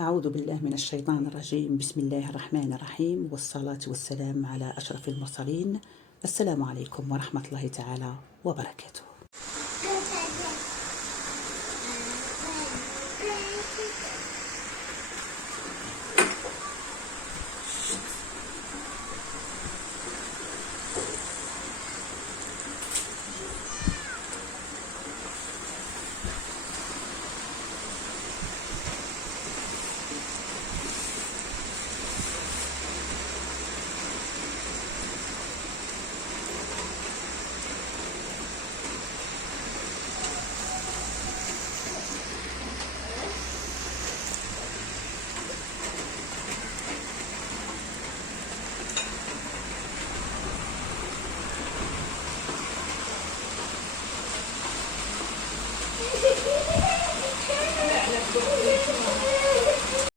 أعوذ بالله من الشيطان الرجيم. بسم الله الرحمن الرحيم، والصلاة والسلام على أشرف المرسلين. السلام عليكم ورحمة الله تعالى وبركاته.